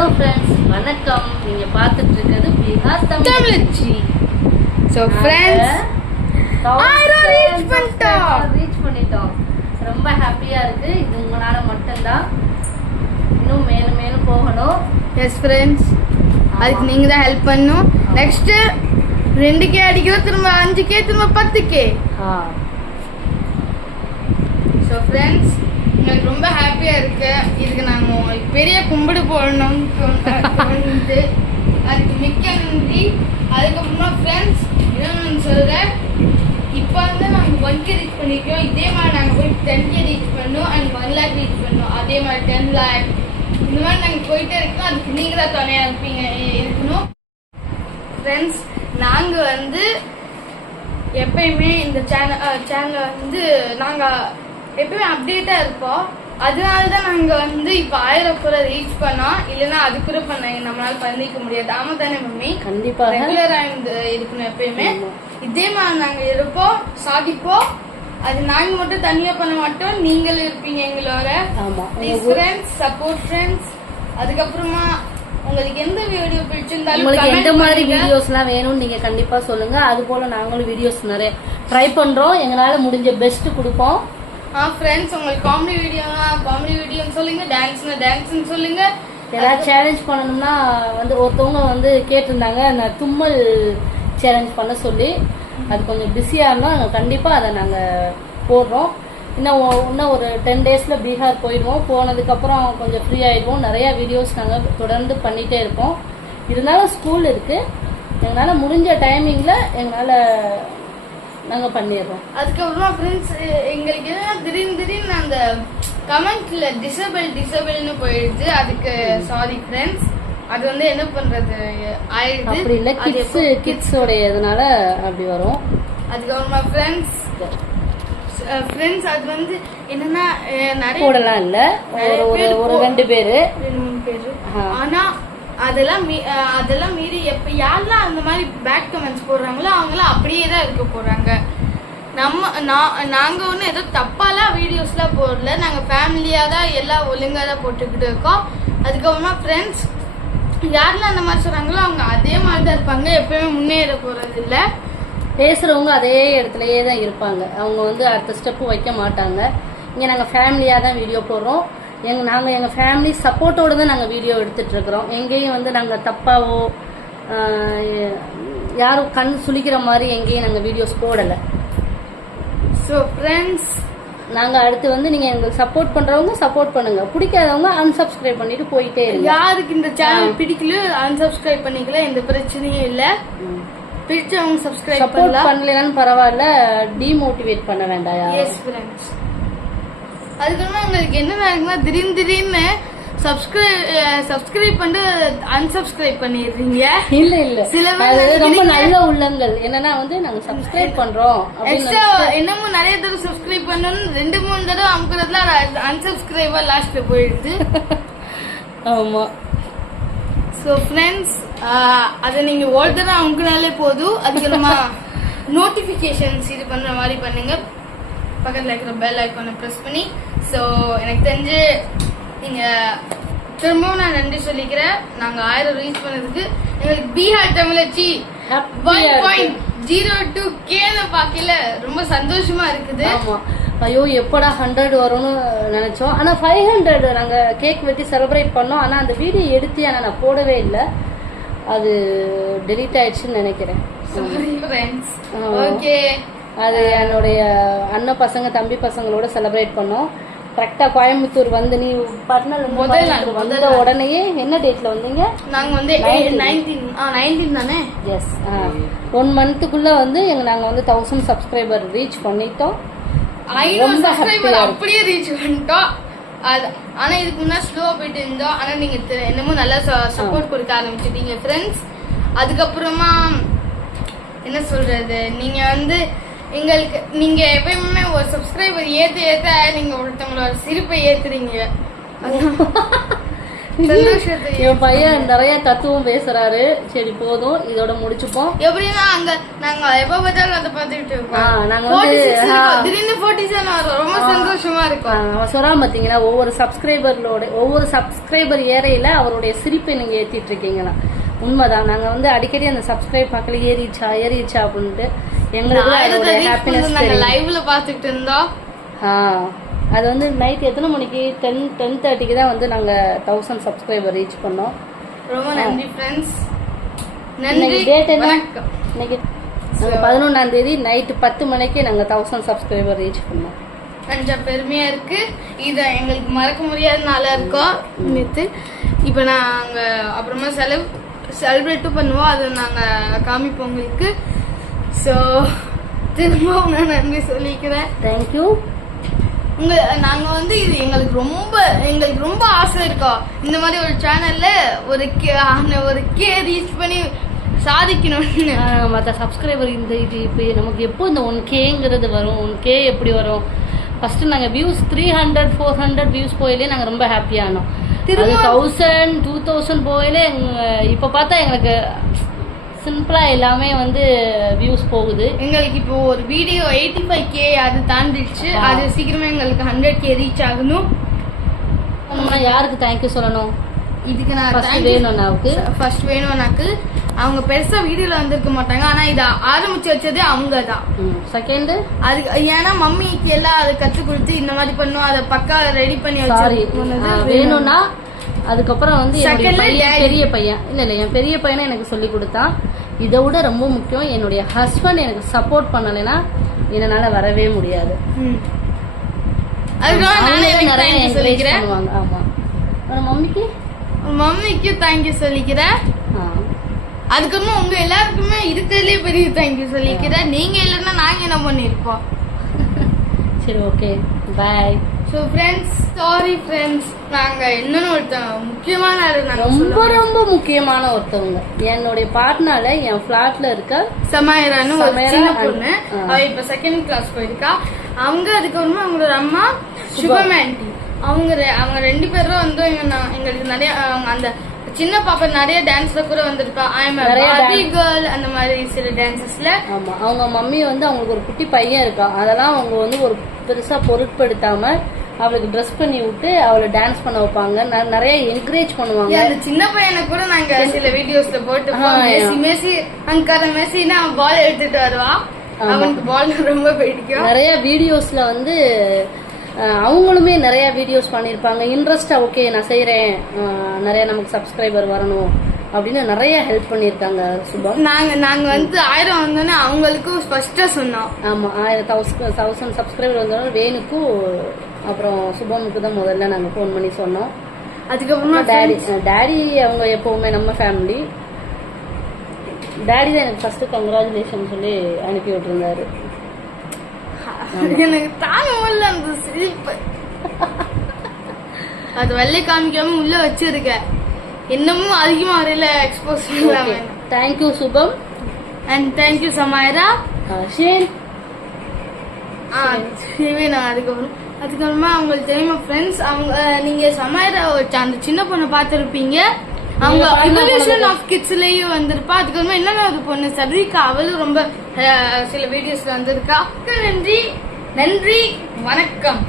Hello friends, வணக்கம். நீங்க பார்த்துட்டு இருக்கிறது பிஹாஸ் தமிழ்ச்சி. ஸோ ஃப்ரெண்ட்ஸ் ரீச் பண்ணிட்டோம். ரொம்ப ஹாப்பியா இருக்கு. இது உங்களால மட்டும்தான். இன்னும் மேலும் மேலும் போகணும். எஸ் ஃப்ரெண்ட்ஸ், அதுக்கு நீங்க தான் ஹெல்ப் பண்ணணும். நெக்ஸ்ட் 2K அடிக்கிறோம், திரும்ப 5K, திரும்ப 10K. ஸோ ஃப்ரெண்ட்ஸ், எங்களுக்கு ரொம்ப ஹாப்பியா இருக்கு. இதுக்கு நாங்கள் உங்களுக்கு பெரிய கும்பிடு போடணும்னு தோணுது. அதுக்கு மிக்க நன்றி. அதுக்கப்புறமா ஃப்ரெண்ட்ஸ், இன்னொன்று சொல்கிறேன். இப்போ வந்து நாங்கள் 1K ரீச் பண்ணியிருக்கோம். இதே மாதிரி நாங்கள் போய் 10K ரீச் பண்ணோம் அண்ட் 1 lakh ரீச் பண்ணோம். அதே மாதிரி 10 lakh இந்த மாதிரி நாங்கள் போயிட்டே இருக்கோம். அதுக்கு நீங்கள் தான் துணையாக இருக்கணும். ஃப்ரெண்ட்ஸ், நாங்கள் வந்து எப்பயுமே இந்த சேனலை வந்து நாங்கள் எப்பயுமே அப்டேட்டாக இருப்போம். அதனால தான் நாங்கள் வந்து இப்போ 1000 கூட ரீச் பண்ணோம். இல்லைன்னா அது கூட நம்மளால பண்ணிக்க முடியாது. ஆமா தானே மம்மி? கண்டிப்பா ரெகுலராக இருக்கணும். எப்பயுமே இதே மாதிரி நாங்கள் இருப்போம், சாதிப்போம். அது நாங்கள் மட்டும் தனியாக பண்ண மாட்டோம், நீங்கள் இருப்பீங்க எங்களோட. Friends, support friends. அதுக்கப்புறமா உங்களுக்கு எந்த வீடியோ பிடிச்சிருந்தாலும், உங்களுக்கு எந்த மாதிரி வீடியோஸ்லாம் வேணும்னு நீங்க கண்டிப்பா சொல்லுங்க. அது போல நாங்களும் வீடியோஸ் நிறைய ட்ரை பண்றோம். எங்களால முடிஞ்ச பெஸ்ட் கொடுப்போம். ஃப்ரெண்ட்ஸ், உங்களுக்கு காமெடி வீடியோன்னு சொல்லுங்க, டான்ஸ்னு சொல்லுங்க. ஏதாவது சேலஞ்ச் பண்ணணும்னா வந்து ஒருத்தவங்க வந்து கேட்டிருந்தாங்க, நான் தும்மல் சேலஞ்ச் பண்ண சொல்லி. அது கொஞ்சம் பிஸியா இருந்தால் கண்டிப்பா அதை நாங்க போடுறோம். இன்னும் ஒரு 10 daysல பீகார் போயிடுவோம். போனதுக்கப்புறம் கொஞ்சம் ஃப்ரீ ஆயிடுவோம். நிறைய வீடியோஸ் நாங்கள் தொடர்ந்து பண்ணிட்டே இருப்போம். இருந்தாலும் ஸ்கூல் இருக்கு, எங்களால் முடிஞ்ச டைமிங்ல எங்களால் நாங்கள் பண்ணிடுறோம். அதுக்கப்புறமா ஃப்ரெண்ட்ஸ், எங்களுக்கு திடீர்னு அந்த கமெண்ட்ல டிசபிள்னு போயிடுது. அதுக்கு சாரி ஃப்ரெண்ட்ஸ். அது வந்து என்ன பண்றது ஆயிடுது. அப்படி இல்லை, கிட்ஸோடைய இதனால அப்படி வரும். அதுக்கப்புறமா ஃப்ரெண்ட்ஸ், அது வந்து என்னன்னா நிறைய போடலாம் இல்ல, ஒரு 2 பேரு 3 பேரு. ஆனா அதெல்லாம் மீறி எப்ப யாரெல்லாம் அந்த மாதிரி பேட் கமெண்ட்ஸ் போடுறாங்களோ அவங்களாம் அப்படியே தான் இருக்க போறாங்க. நாங்க ஒண்ணு ஏதோ தப்பாலாம் வீடியோஸ்லாம் போடல. நாங்க ஃபேமிலியா தான் எல்லாம் ஒழுங்கா தான் போட்டுக்கிட்டு இருக்கோம். அதுக்கப்புறமா ஃப்ரெண்ட்ஸ், யாரெல்லாம் அந்த மாதிரி சொல்றாங்களோ அவங்க அதே மாதிரி தான் இருப்பாங்க. எப்பயுமே முன்னேற போறது இல்ல. பேசுறவங்க அதே இடத்துலயே தான் இருப்பாங்க. அவங்க வந்து அடுத்த ஸ்டெப்பு வைக்க மாட்டாங்க. இங்க நாங்க ஃபேமிலியா தான் வீடியோ போடுறோம். நாங்க எங்க ஃபேமிலி சப்போர்ட்டோட தான் நாங்க வீடியோ எடுத்துட்டு இருக்கிறோம். எங்கேயும் வந்து நாங்க தப்பாவோ யாரும் கண் சுளிக்கிற மாதிரி எங்கேயும் நாங்க வீடியோஸ் போடல. ஸோ ஃப்ரெண்ட்ஸ், நாங்க அடுத்து வந்து நீங்க எங்களுக்கு சப்போர்ட் பண்றவங்க சப்போர்ட் பண்ணுங்க, பிடிக்காதவங்க அன்சப்ஸ்கிரைப் பண்ணிட்டு போயிட்டே இருங்க. யாருக்கு இந்த சேனல் பிடிக்கல அன்சப்ஸ்கிரைப் பண்ணிக்கல, எந்த பிரச்சனையும் இல்ல. பிடிச்சவங்க சப்ஸ்கிரைப் பண்ணலனாலும் பரவாயில்ல, டிமோட்டிவேட் பண்ண வேண்டாம். S friends. அதுக்கப்புறமா உங்களுக்கு என்ன நடக்குன்னா திடீர்னு சப்ஸ்கிரைப் பண்ணிட்டு அன்சப்ஸ்கிரைப் பண்ணிடுறீங்க. இல்ல சில பேர் ரொம்ப நல்ல உள்ளங்கள் என்னன்னா வந்து நாங்க சப்ஸ்கிரைப் பண்றோம் எக்ஸ்ட்ரா என்னமோ நிறைய தடவை சப்ஸ்கிரைப் பண்ணணும், 2-3 தடவை அமுக்குறதுல அன்சப்ஸ்கிரைபா லாஸ்ட்ல போயிடுது. ஆமா. ஸோ ஃப்ரெண்ட்ஸ், அதை நீங்க ஒரு தடவை அமுக்குனாலே போதும். அதுக்கப்புறமா நோட்டிபிகேஷன்ஸ் இது பண்ற மாதிரி பண்ணுங்க. பக்கத்தில் இருக்கிற பெல் ஐக்கானை ப்ரெஸ் பண்ணி. ஸோ எனக்கு தெரிஞ்சு நீங்க திரும்பவும் நான் நன்றி சொல்லிக்கிறேன். நாங்கள் 1000 ரீச் பண்ணதுக்கு. எங்களுக்கு பீகார் தமிழச்சி 1.02Kன்னு பார்க்கல ரொம்ப சந்தோஷமா இருக்குது. ஐயோ எப்படா 100 வரும்னு நினைச்சோம். ஆனா 500 நாங்க கேக் வெட்டி செலிப்ரேட் பண்ணோம். ஆனா அந்த வீடியோ எடுத்து ஆனா நான் போடவே இல்லை, அது டெலீட் ஆயிடுச்சுன்னு நினைக்கிறேன். ஓகே, அது என்னுடைய அண்ணன் பசங்க தம்பி பசங்களோட செலிப்ரேட் பண்ணோம். கரெக்டா கோயம்புத்தூர் வந்து நீ பட்னல் வந்த உடனேயே என்ன டேட்ல வந்தீங்க? நாங்க வந்து 19 தானே? எஸ். 1 monthக்குள்ள வந்து நாங்க வந்து 1000 சப்ஸ்கிரைபர் ரீச் பண்ணிட்டோம். 500 சப்ஸ்கிரைபர் அப்படியே ரீச் பண்ணிட்டோம். ஆனா இதுக்கு முன்னாடி ஸ்லோவா போயிட்டு இருந்தோம். ஆனா நீங்க என்னமோ நல்லா சப்போர்ட் கொடுக்க ஆரம்பிச்சிட்டீங்க ஃப்ரெண்ட்ஸ். அதுக்கப்புறமா என்ன சொல்றது, நீங்க வந்து எங்களுக்கு நீங்க எப்பயுமே ஒரு சப்ஸ்கிரைபர் ஏத்த நீங்க ஒருத்தவங்களோட சிரிப்பை ஏத்துறீங்க. சந்தோஷத்தை என் பையன் நிறைய தத்துவம் பேசுறாரு. சரி போதும், இதோட முடிச்சுப்போம். எப்படின்னா அங்க நாங்க எப்ப பார்த்தாலும் அதை பார்த்துட்டு இருக்கோம். நாங்க வந்து திடீர்னு 47 வரும். ரொம்ப சந்தோஷமா இருக்கும். சொல்றாம பாத்தீங்கன்னா, ஒவ்வொரு சப்ஸ்கிரைபர் ஏறையில அவருடைய சிரிப்பை நீங்க ஏத்திட்டு இருக்கீங்களா? உண்மைதான். நாங்க வந்து அடிக்கடி அந்த சப்ஸ்கிரைப் பார்க்கல, ஏறிச்சா அப்படின்ட்டு எங்களுக்கு ஹாப்பினஸ் லைவ்ல பாத்துக்கிட்டு இருந்தோம். அது வந்து நைட் எத்தனை மணிக்கு 10:30க்கு தான் வந்து நாங்க 1000 சப்ஸ்கிரைபர் ரீச் பண்ணோம். ரொம்ப நன்றி ஃப்ரெண்ட்ஸ். நன்றி. டேட் என்ன? இன்னைக்கு 11ஆம் தேதி நைட் 10 மணிக்கு நாங்க 1000 சப்ஸ்கிரைபர் ரீச் பண்ணோம். கொஞ்சம் பெருமையா இருக்கு. இது எங்களுக்கு மறக்க முடியாத நாளா இருக்கும். இப்ப நாங்க அப்புறமா செலிப்ரேட்டும் பண்ணுவோம். அதை நாங்க காமிப்போம் உங்களுக்கு. ஸோ திரும்பவும் நான் நன்றி சொல்லிக்கிறேன். தேங்க்யூ. நாங்க வந்து இது எங்களுக்கு ரொம்ப ஆசை இருக்கோம். இந்த மாதிரி ஒரு சேனல்ல ஒரு கே ரீச் பண்ணி சாதிக்கணும்னு. மற்ற சப்ஸ்கிரைபர் இந்த இது இப்போ நமக்கு எப்போ இந்த 1Kங்கிறது வரும்? 1K எப்படி வரும்? ஃபர்ஸ்ட் நாங்க வியூஸ் 300-400 வியூஸ் போயிலே நாங்க ரொம்ப ஹாப்பியானோம். 1000-2000 போயிலே இப்ப பார்த்தா எங்களுக்கு சிம்பிளா எல்லாமே வந்து வியூஸ் போகுது. எங்களுக்கு இப்போ ஒரு வீடியோ 85K அது தாண்டிடுச்சு. அது சீக்கிரமா எங்களுக்கு 100K ரீச் ஆகணும். யாருக்கு தேங்க்யூ சொல்லணும்? இதுக்கு நான் ஃபர்ஸ்ட் வேணும்னாக்கு அவங்க பெருசா வீடியோல வந்திருக்க மாட்டாங்க. ஆனா இத ஆரம்பிச்சு வச்சதே அவங்க தான். செகண்ட் அது ஏன்னா மம்மிக்கு எல்லாம் அதை கத்து கொடுத்து இந்த மாதிரி பண்ணும், அதை பக்கா ரெடி பண்ணி வச்சு வேணும்னா. அதுக்கப்புறம் வந்து பெரிய பையன் இல்ல என் பெரிய பையனை எனக்கு சொல்லி கொடுத்தான். இதை விட ரொம்ப முக்கியம், என்னுடைய ஹஸ்பண்ட் எனக்கு சப்போர்ட் பண்ணலைன்னா என்னால வரவே முடியாது. நிறைய என்கரேஜ் பண்ணுவாங்க. ஆமா, மம்மிக்கு தேங்க்யூ சொல்லிக்கிறேன். அதுக்கப்புறமா உங்க எல்லாருக்குமே இருக்கிறதுலே பெரிய தேங்க்யூ சொல்லிக்கிறேன். நீங்க இல்லைன்னா நாங்க என்ன பண்ணிருப்போம். சரி, ஓகே, பாய். ஸோ ஃப்ரெண்ட்ஸ், சாரி ஃப்ரெண்ட்ஸ், நாங்க இன்னொன்னு ஒருத்தவங்க முக்கியமான ரொம்ப முக்கியமான ஒருத்தவங்க என்னுடைய பார்ட்னர்ல என் பிளாட்ல இருக்க சமாயரான்னு ஒரு சின்ன பொண்ணு. அவ இப்ப 2nd கிளாஸ் போயிருக்கா. அவங்க அதுக்கப்புறமா அவங்களோட அம்மா சுபம் ஆண்டி, அவங்க 2 பேரும் வந்து எங்களுக்கு நிறைய அந்த சின்ன பாப்பா நிறைய டான்ஸ்ல கூட வந்திருக்கா. கேர்ள் அந்த மாதிரி சில டான்சஸ்ல. ஆமா, அவங்க மம்மி வந்து அவங்களுக்கு ஒரு குட்டி பையன் இருக்கா. அதெல்லாம் அவங்க வந்து ஒரு பெருசா பொருட்படுத்தாம அவளுக்கு ட்ரெஸ் பண்ணி விட்டு அவளை டான்ஸ் பண்ண வைப்பாங்க. நிறைய என்கரேஜ் பண்ணுவாங்க. அந்த சின்ன பையனை கூட நாங்க சில வீடியோஸ்ல போட்டு மெஸ்ஸி அங்கார மெஸ்ஸினா பால் எடுத்துட்டு வருவா. அவனுக்கு பால் ரொம்ப பிடிக்கும். நிறைய வீடியோஸ்ல வந்து அவங்களுமே நிறைய வீடியோஸ் பண்ணிருப்பாங்க. இன்ட்ரெஸ்டா ஓகே நான் செய்யறேன், நிறைய நமக்கு சப்ஸ்கிரைபர் வரணும் அப்படின்னு நிறைய ஹெல்ப் பண்ணிருக்காங்க சுபம். நாங்க வந்து 1000 வந்தோன்னே அவங்களுக்கும் ஃபர்ஸ்டா சொன்னோம். ஆமா, 1000 சப்ஸ்கிரைபர் வந்தோடனே வேணுக்கும் அப்புறம் சுபமுக்கு தான் முதல்ல நாங்க போன் பண்ணி சொன்னோம். அதுக்கப்புறமா டாடி அவங்க எப்பவுமே நம்ம ஃபேமிலி. டாடி தான் எனக்கு ஃபர்ஸ்ட் கங்க்ராச்சுலேஷன் சொல்லி அனுப்பி விட்டுருந்தாரு. எனக்கு தாங்க முடியல அந்த சிரிப்பு. அது வெள்ளை காமிக்காம உள்ள வச்சிருக்க. இன்னமும் அதிகமா வரையில எக்ஸ்போஸ் பண்ணலாமே. Thank you Shubham and thank you Samaira. அதுக்கப்புறமா அவங்களுக்கு தெரியுமா ஃப்ரெண்ட்ஸ், அவங்க நீங்க சமாயரா அந்த சின்ன பொண்ணை பார்த்திருப்பீங்க. அவங்க எவல்யூஷன் ஆஃப் கிட்ஸ்லயும் வந்திருப்பா. அதுக்கப்புறமா இன்னொரு ஒரு பொண்ணு சத்ரிகா, அவளும் ரொம்ப சில வீடியோஸ்ல வந்திருக்கா. நன்றி, வணக்கம்.